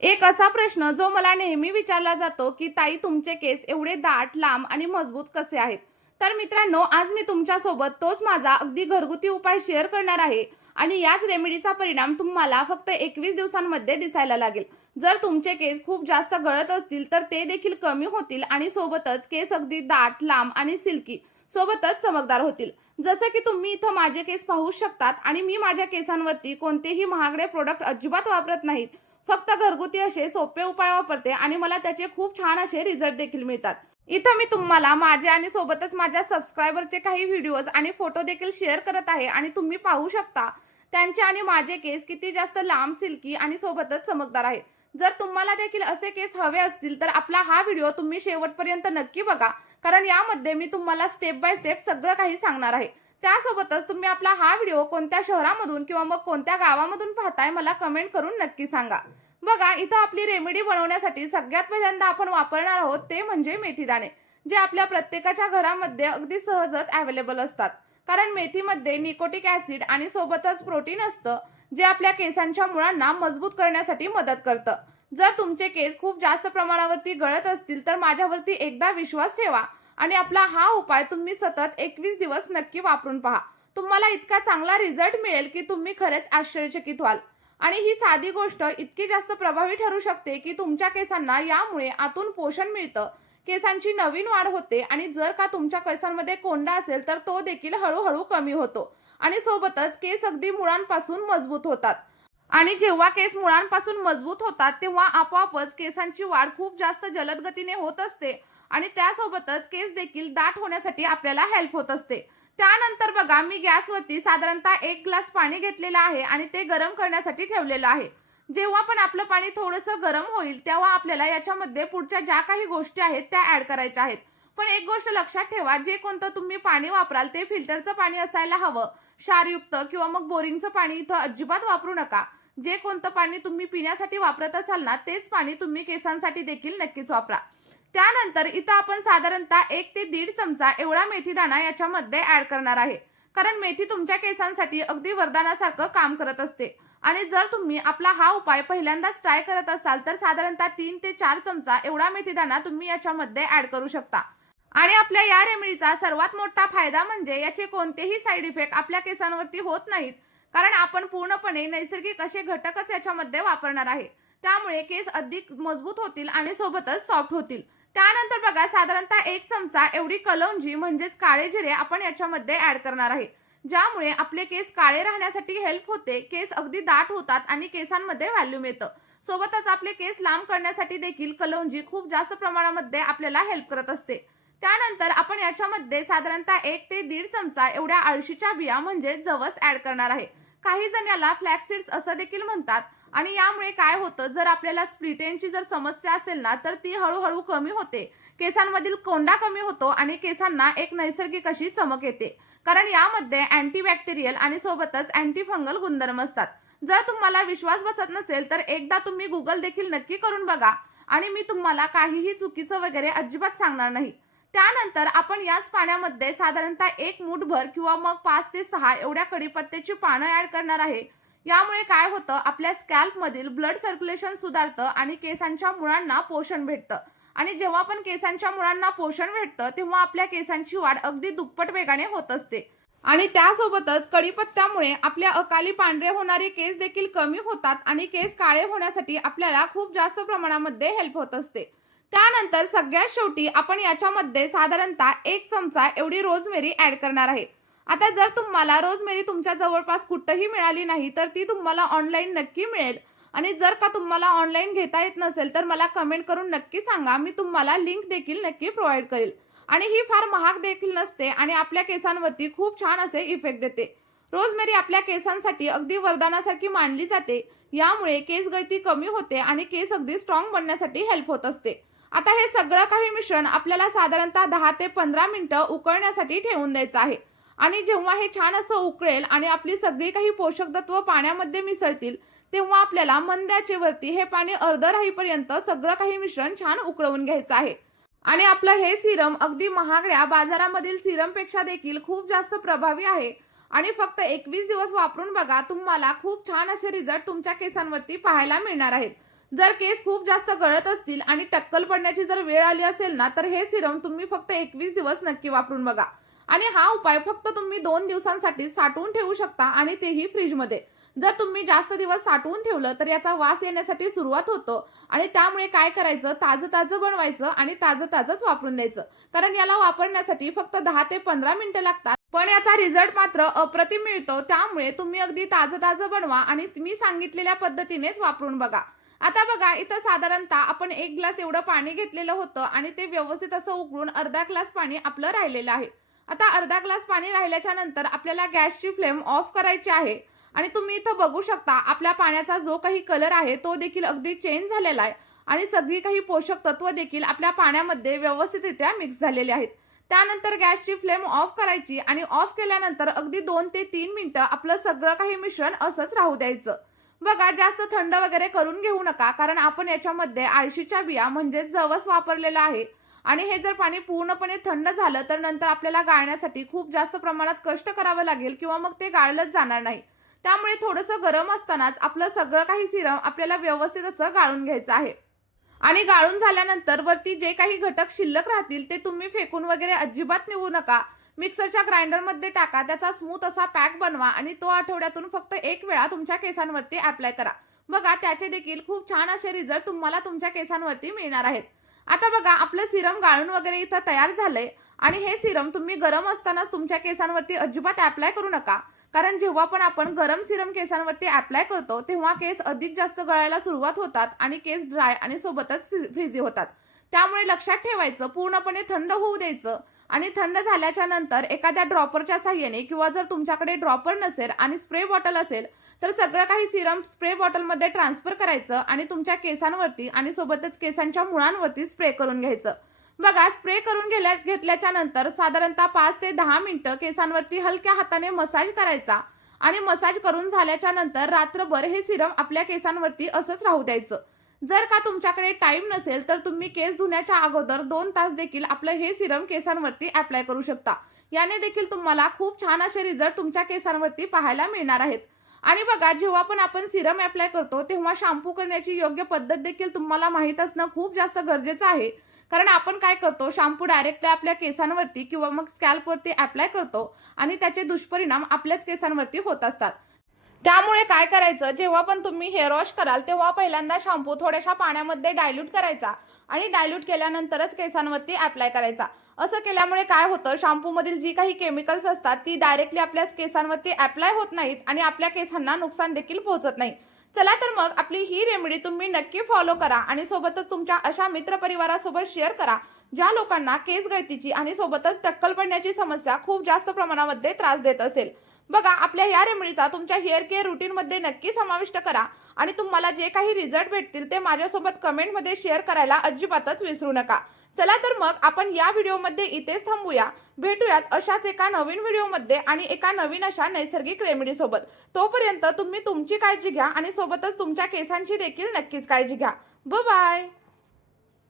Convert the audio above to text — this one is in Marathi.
एक असा प्रश्न जो मला नेहमी विचारला जातो, की "ताई तुमचे केस एवढे दाट, लांब आणि मजबूत कसे आहेत?" तर मित्रांनो, आज मी तुमच्यासोबत तोच माझा अगदी घरगुती उपाय शेअर करणार आहे आणि याच रेमेडीचा परिणाम तुम्हाला फक्त 21 दिवसांमध्ये दिसायला लागेल. जर तुमचे केस खूप जास्त गळत असतील, तर ते देखील कमी होतील आणि सोबतच केस अगदी दाट, लांब आणि सिल्की सोबतच चमकदार होतील. जसं की तुम्ही इथं माझे केस पाहू शकतात आणि मी माझ्या केसांवरती कोणतेही महागडे प्रॉडक्ट अजिबात वापरत नाहीत. फक्त घरगुती असे सोपे उपाय वापरते आणि मला त्याचे खूप छान असे रिझल्ट देखील मिळतात. इथं मी तुम्हाला माझे आणि सोबतच माझ्या सबस्क्रायबरचे काही व्हिडिओज आणि फोटो देखील शेअर करत आहे आणि तुम्ही पाहू शकता त्यांचे आणि माझे केस किती जास्त लांब, सिल्की आणि सोबतच चमकदार आहेत. जर तुम्हाला देखील असे केस हवे असतील तर आपला हा व्हिडिओ तुम्ही शेवटपर्यंत नक्की बघा, कारण यामध्ये मी तुम्हाला स्टेप बाय स्टेप सगळं काही सांगणार आहे. त्यासोबतच तुम्ही आपला हा व्हिडिओ कोणत्या शहरामधून किंवा मग कोणत्या गावामधून पाहताय मला कमेंट करून नक्की सांगा. बघा, इथं आपली रेमेडी बनवण्यासाठी सगळ्यात पहिल्यांदा आपण वापरणार आहोत ते म्हणजे मेथीदाणे, जे आपल्या प्रत्येकाच्या घरामध्ये अगदी सहजच अवेलेबल असतात. कारण मेथीमध्ये निकोटिक ऍसिड आणि सोबतच प्रोटीन असतं, जे आपल्या केसांच्या मुळांना मजबूत करण्यासाठी मदत करतं. जर तुमचे केस खूप जास्त प्रमाणावरती गळत असतील तर माझ्यावरती एकदा विश्वास ठेवा आणि आपला हा उपाय तुम्ही सतत 21 दिवस नक्की वापरून पहा. तुम्हाला इतका चांगला रिझल्ट मिळेल की तुम्ही खरेच आश्चर्यचकित व्हाल. आणि ही साधी गोष्ट इतकी जास्त प्रभावी ठरू शकते की तुमच्या केसांना यामुळे आतून पोषण मिळतं, केसांची नवीन वाढ होते आणि जर का तुमच्या केसांमध्ये कोंडा असेल तर तो देखील हळूहळू कमी होतो आणि सोबतच केस अगदी मुळांपासून मजबूत होतात. आणि जेव्हा केस मुळांपासून मजबूत होतात तेव्हा आपोआपच केसांची वाढ खूप जास्त जलद गतीने होत असते आणि त्यासोबतच केस देखील दाट होण्यासाठी आपल्याला हेल्प होत असते. त्यानंतर बघा, मी गॅसवरती साधारणतः 1 ग्लास पाणी घेतलेलं आहे आणि ते गरम करण्यासाठी ठेवलेलं आहे. जेव्हा पण आपलं पाणी थोडंसं गरम होईल तेव्हा आपल्याला याच्यामध्ये पुढच्या ज्या काही गोष्टी आहेत त्या ऍड करायच्या आहेत. पण एक गोष्ट लक्षात ठेवा, जे कोणतं तुम्ही पाणी वापराल ते फिल्टरचं पाणी असायला हवं. क्षारयुक्त किंवा मग बोरिंगचं पाणी इथं अजिबात वापरू नका. जे कोणतं पाणी तुम्ही पिण्यासाठी वापरत असाल ना, तेच पाणी तुम्ही केसांसाठी देखील नक्कीच वापरा. त्यानंतर इथं आपण साधारणतः 1 ते 1.5 चमचा एवढा मेथीदाणा याच्यामध्ये ऍड करणार आहे. कारण मेथी तुमच्या केसांसाठी अगदी वरदानासारखं काम करत असते. आणि जर तुम्ही आपला हा उपाय पहिल्यांदाच ट्राय करत असाल तर साधारणतः 3 ते 4 चमचा एवढा मेथीदाणा तुम्ही याच्यामध्ये ऍड करू शकता. आणि आपल्या या रेमेडीचा सर्वात मोठा फायदा म्हणजे याचे कोणतेही साईड इफेक्ट आपल्या केसांवरती होत नाहीत. कारण आपण पूर्णपणे नैसर्गिक असे घटकच याच्यामध्ये वापरणार आहे. त्यामुळे केस अधिक मजबूत होतील आणि सोबतच सॉफ्ट होतील. त्यानंतर बघा, साधारणतः 1 चमचा एवढी कलौंजी म्हणजेच काळे जिरे आपण याच्यामध्ये ऍड करणार आहे. ज्यामुळे आपले केस काळे राहण्यासाठी हेल्प होते, केस अगदी दाट होतात आणि केसांमध्ये व्हॅल्यूम येतं. सोबतच आपले केस लांब करण्यासाठी देखील कलौंजी खूप जास्त प्रमाणामध्ये आपल्याला हेल्प करत असते. त्यानंतर आपण याच्यामध्ये साधारणतः 1 ते 1.5 चमचा एवढ्या अळशीच्या बिया म्हणजे जवस ऍड करणार आहे. काही जण याला फ्लॅक्स सीड्स असं देखील म्हणतात. आणि यामुळे काय होतं, जर आपल्याला स्प्लिट एंडची जर समस्या असेल ना तर ती हळूहळू कमी होते. केसांमधील कोंडा कमी होतो आणि केसांना एक नैसर्गिक अशी चमक येते. कारण यामध्ये अँटीबॅक्टेरियल आणि सोबतच अँटी फंगल गुणधर्म असतात. जर तुम्हाला विश्वास बसत नसेल तर एकदा तुम्ही गुगल देखील नक्की करून बघा आणि मी तुम्हाला काहीही चुकीचं वगैरे अजिबात सांगणार नाही. त्यानंतर आपण याच पाण्यामध्ये साधारणतः 1 मूठभर किंवा मग 5 ते 6 एवढ्या कढीपत्त्याची पानं ऍड करणार आहे. यामुळे काय होतं, आपल्या स्कॅल्पमधील ब्लड सर्क्युलेशन सुधारतं आणि केसांच्या मुळांना पोषण भेटतं. आणि जेव्हा पण केसांच्या मुळांना पोषण भेटतं तेव्हा आपल्या केसांची वाढ अगदी दुप्पट वेगाने होत असते. आणि त्यासोबतच कढीपत्त्यामुळे आपल्या अकाली पांढरे होणारे केस देखील कमी होतात आणि केस काळे होण्यासाठी आपल्याला खूप जास्त प्रमाणामध्ये हेल्प होत असते. त्यानंतर सगळ्यात शेवटी आपण याच्यामध्ये साधारणतः 1 चमचा एवढी रोजमेरी ऍड करणार आहे. आता जर तुम्हाला रोजमेरी तुमच्या जवळपास कुठेही मिळाली नाही तर ती तुम्हाला ऑनलाईन नक्की मिळेल. आणि जर का तुम्हाला ऑनलाईन घेता येत नसेल तर मला कमेंट करून नक्की सांगा, मी तुम्हाला लिंक देखील नक्की प्रोव्हाइड करेल. आणि ही फार महाग देखील नसते आणि आपल्या केसांवरती खूप छान असे इफेक्ट देते. रोजमेरी आपल्या केसांसाठी अगदी वरदानासारखी मानली जाते. यामुळे केस गळती कमी होते आणि केस अगदी स्ट्रॉंग बनण्यासाठी हेल्प होत असते. आता हे सगळं काही मिश्रण आपल्याला साधारणतः 10 ते 15 मिनिटं उकळण्यासाठी ठेवून द्यायचं आहे. आणि जेव्हा हे छान असं उकळेल आणि आपली सगळी काही पोषक तत्व पाण्यामध्ये मिसळतील तेव्हा आपल्याला मंद आचेवरती हे पाणी अर्ध राहीपर्यंत सगळं काही मिश्रण छान उकळवून घ्यायचं आहे. आणि आपलं हे सिरम अगदी महागड्या बाजारामधील सिरमपेक्षा देखील खूप जास्त प्रभावी आहे. आणि फक्त 21 दिवस वापरून बघा, तुम्हाला खूप छान असे रिझल्ट तुमच्या केसांवरती पाहायला मिळणार आहेत. जर केस खूप जास्त गळत असतील आणि टक्कल पडण्याची जर वेळ आली असेल ना, तर हे सिरम तुम्ही फक्त 21 दिवस नक्की वापरून बघा. आणि हा उपाय फक्त तुम्ही 2 दिवसांसाठी साठवून ठेवू शकता आणि तेही फ्रीजमध्ये. जर तुम्ही जास्त दिवस साठवून ठेवलं तर याचा वास येण्यासाठी सुरुवात होतो आणि त्यामुळे काय करायचं, ताजं-ताजं बनवायचं आणि ताजं-ताजंच वापरून द्यायचं. कारण याला वापरण्यासाठी फक्त 10 ते 15 मिनिटं लागतात. पण याचा रिझल्ट मात्र अप्रतिम मिळतो. त्यामुळे तुम्ही अगदी ताजं-ताजं बनवा आणि मी सांगितलेल्या पद्धतीनेच वापरून बघा. आता बघा इथं साधारणतः आपण 1 ग्लास एवढं पाणी घेतलेलं होतं आणि ते व्यवस्थित असं उकळून अर्धा ग्लास पाणी आपलं राहिलेलं आहे. आता अर्धा ग्लास पाणी राहिल्याच्या नंतर आपल्याला गॅसची फ्लेम ऑफ करायची आहे आणि तुम्ही इथं बघू शकता आपल्या पाण्याचा जो काही कलर आहे तो देखील अगदी चेंज झालेला आहे आणि सगळी काही पोषक तत्व देखील आपल्या पाण्यामध्ये व्यवस्थितरित्या मिक्स झालेले आहेत. त्यानंतर गॅसची फ्लेम ऑफ करायची आणि ऑफ केल्यानंतर अगदी 2 ते 3 मिनिटं आपलं सगळं काही मिश्रण असंच राहू द्यायचं. बघा जास्त थंड वगैरे करून घेऊ नका, कारण आपण याच्यामध्ये आळशीच्या बिया म्हणजेच जवस वापरलेला आहे आणि हे जर पाणी पूर्णपणे थंड झालं तर नंतर आपल्याला गाळण्यासाठी खूप जास्त प्रमाणात कष्ट करावं लागेल किंवा मग ते गाळलंच जाणार नाही. त्यामुळे थोडंसं गरम असतानाच आपलं सगळं काही सिरम आपल्याला व्यवस्थित असं गाळून घ्यायचं आहे. आणि गाळून झाल्यानंतर वरती जे काही घटक शिल्लक राहतील ते तुम्ही फेकून वगैरे अजिबात नेऊ नका. मिक्सरच्या ग्राइंडरमध्ये टाका, त्याचा स्मूथ असा पॅक बनवा आणि तो आठवड्यातून फक्त 1 वेळा तुमच्या केसांवरती अप्लाय करा. बघा त्याचे देखील खूप छान असे रिझल्ट तुम्हाला तुमच्या केसांवरती मिळणार आहेत. आता बघा आपलं सिरम गाळून वगैरे इथं तयार झालंय आणि हे सिरम तुम्ही गरम असतानाच तुमच्या केसांवरती अजिबात अप्लाय करू नका. कारण जेव्हा पण आपण गरम सिरम केसांवरती अप्लाय करतो तेव्हा केस अधिक जास्त गळायला सुरुवात होतात आणि केस ड्राय आणि सोबतच फ्रिझी होतात. त्यामुळे लक्षात ठेवायचं, पूर्णपणे थंड होऊ द्यायचं आणि थंड झाल्याच्या नंतर एखाद्या ड्रॉपरच्या साहाय्याने किंवा जर तुमच्याकडे ड्रॉपर नसेल आणि स्प्रे बॉटल असेल तर सगळं काही सिरम स्प्रे बॉटलमध्ये ट्रान्सफर करायचं आणि तुमच्या केसांवरती आणि सोबतच केसांच्या मुळांवरती स्प्रे करून घ्यायचं. बघा स्प्रे करून घेतल्याच्या नंतर साधारणतः 5 ते 10 मिनिटं केसांवरती हलक्या हाताने मसाज करायचा आणि मसाज करून झाल्याच्या नंतर रात्रभर हे सिरम आपल्या केसांवरती असंच राहू द्यायचं. जर का तुमच्याकडे टाइम नसेल तर तुम्ही केस धुण्याच्या अगोदर 2 तास देखील आपलं हे सिरम केसांवरती अप्लाय करू शकता. याने देखील तुम्हाला खूप छान असे रिझल्ट तुमच्या केसांवरती पाहायला मिळणार आहेत. आणि बघा जेव्हा पण आपण सिरम अप्लाय करतो तेव्हा शॅम्पू करण्याची योग्य पद्धत देखील तुम्हाला माहित असणं खूप जास्त गरजेचं आहे. कारण आपण काय करतो, शॅम्पू डायरेक्टली आपल्या केसांवरती किंवा मग स्कॅल्पवरती अप्लाय करतो आणि त्याचे दुष्परिणाम आपल्याच केसांवरती होत असतात. त्यामुळे काय करायचं, जेव्हा पण तुम्ही हेअर वॉश कराल तेव्हा पहिल्यांदा शॅम्पू थोड्याशा पाण्यामध्ये डायल्यूट करायचा आणि डायल्यूट केल्यानंतरच केसांवरती अप्लाय करायचा. असं केल्यामुळे काय होतं, शॅम्पूमधील जी काही केमिकल्स असतात ती डायरेक्टली आपल्या केसांवरती अप्लाय होत नाहीत आणि आपल्या केसांना नुकसान देखील पोहोचत नाही. चला तर मग आपली ही रेमेडी तुम्ही नक्की फॉलो करा आणि सोबतच तुमच्या अशा मित्रपरिवारासोबत शेअर करा ज्या लोकांना केस गळतीची आणि सोबतच टक्कल पडण्याची समस्या खूप जास्त प्रमाणामध्ये त्रास देत असेल. बघा आपल्या या रेमेडीचा तुमच्या हेअर केअर रुटीनमध्ये नक्की समाविष्ट करा आणि तुम्हाला जे काही रिझल्ट भेटतील ते माझ्यासोबत कमेंटमध्ये शेअर करायला अजिबातच विसरू नका. चला तर मग आपण या व्हिडिओमध्ये इथेच थांबूया. भेटूयात अशाच एका नवीन व्हिडिओमध्ये आणि एका नवीन अशा नैसर्गिक रेमेडी सोबत. तोपर्यंत तुम्ही तुमची काळजी घ्या आणि सोबतच तुमच्या केसांची देखील नक्कीच काळजी घ्या. Bye bye.